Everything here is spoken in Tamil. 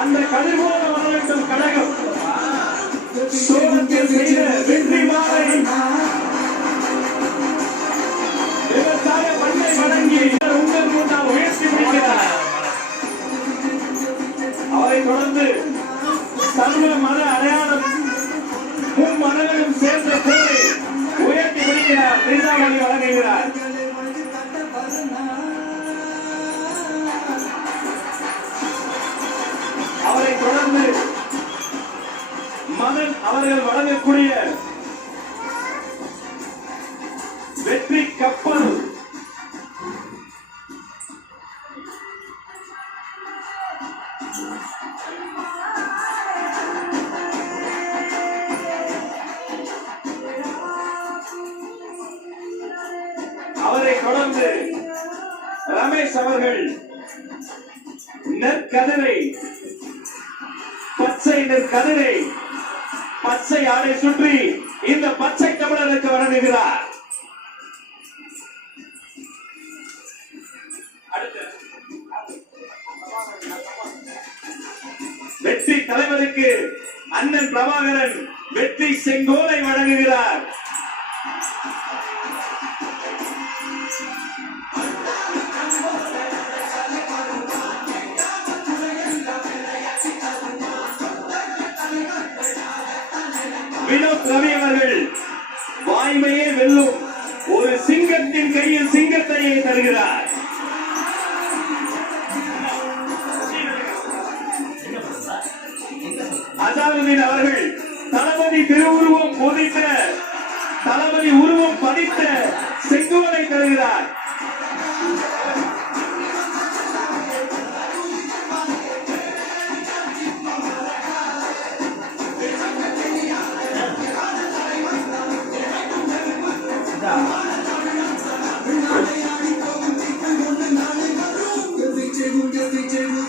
அந்த கதிர்போல வரவேண்டும் கழகம் சோழத்தில் செய்த வெற்றி மாலை விவசாய பண்ணை வழங்கி உங்கள் முன்னால் உயர்த்தி பிடிக்கிறார். அவரை தொடர்ந்து சர்வ மத அடையாளம் மும்மதங்களும் சேர்ந்த போரை உயர்த்தி பிடிக்கிறார். தீபாவளி வழங்குகிறார். அவரை தொடர்ந்து மகன் அவர்கள் வழங்கக்கூடிய வெற்றி கப்பல் அவரை தொடர்ந்து ரமேஷ் அவர்கள் நெற்கதிரை பச்சை நெற்கதிரை பச்சை ஆடை சுற்றி இந்த பச்சை தமிழருக்கு வழங்குகிறார். வெற்றி தலைவருக்கு அண்ணன் பிரபாகரன் வெற்றி செங்கோலை வழங்குகிறார். வினோத் ரவி அவர்கள் வாய்மையே வெல்லும் ஒரு சிங்கத்தின் கையில் சிங்கத்தையே தருகிறார். அசாருதீன் அவர்கள் தளபதி திருவுருவம் பொதித்த தளபதி உருவம் பதித்த செங்கோலை தருகிறார். Get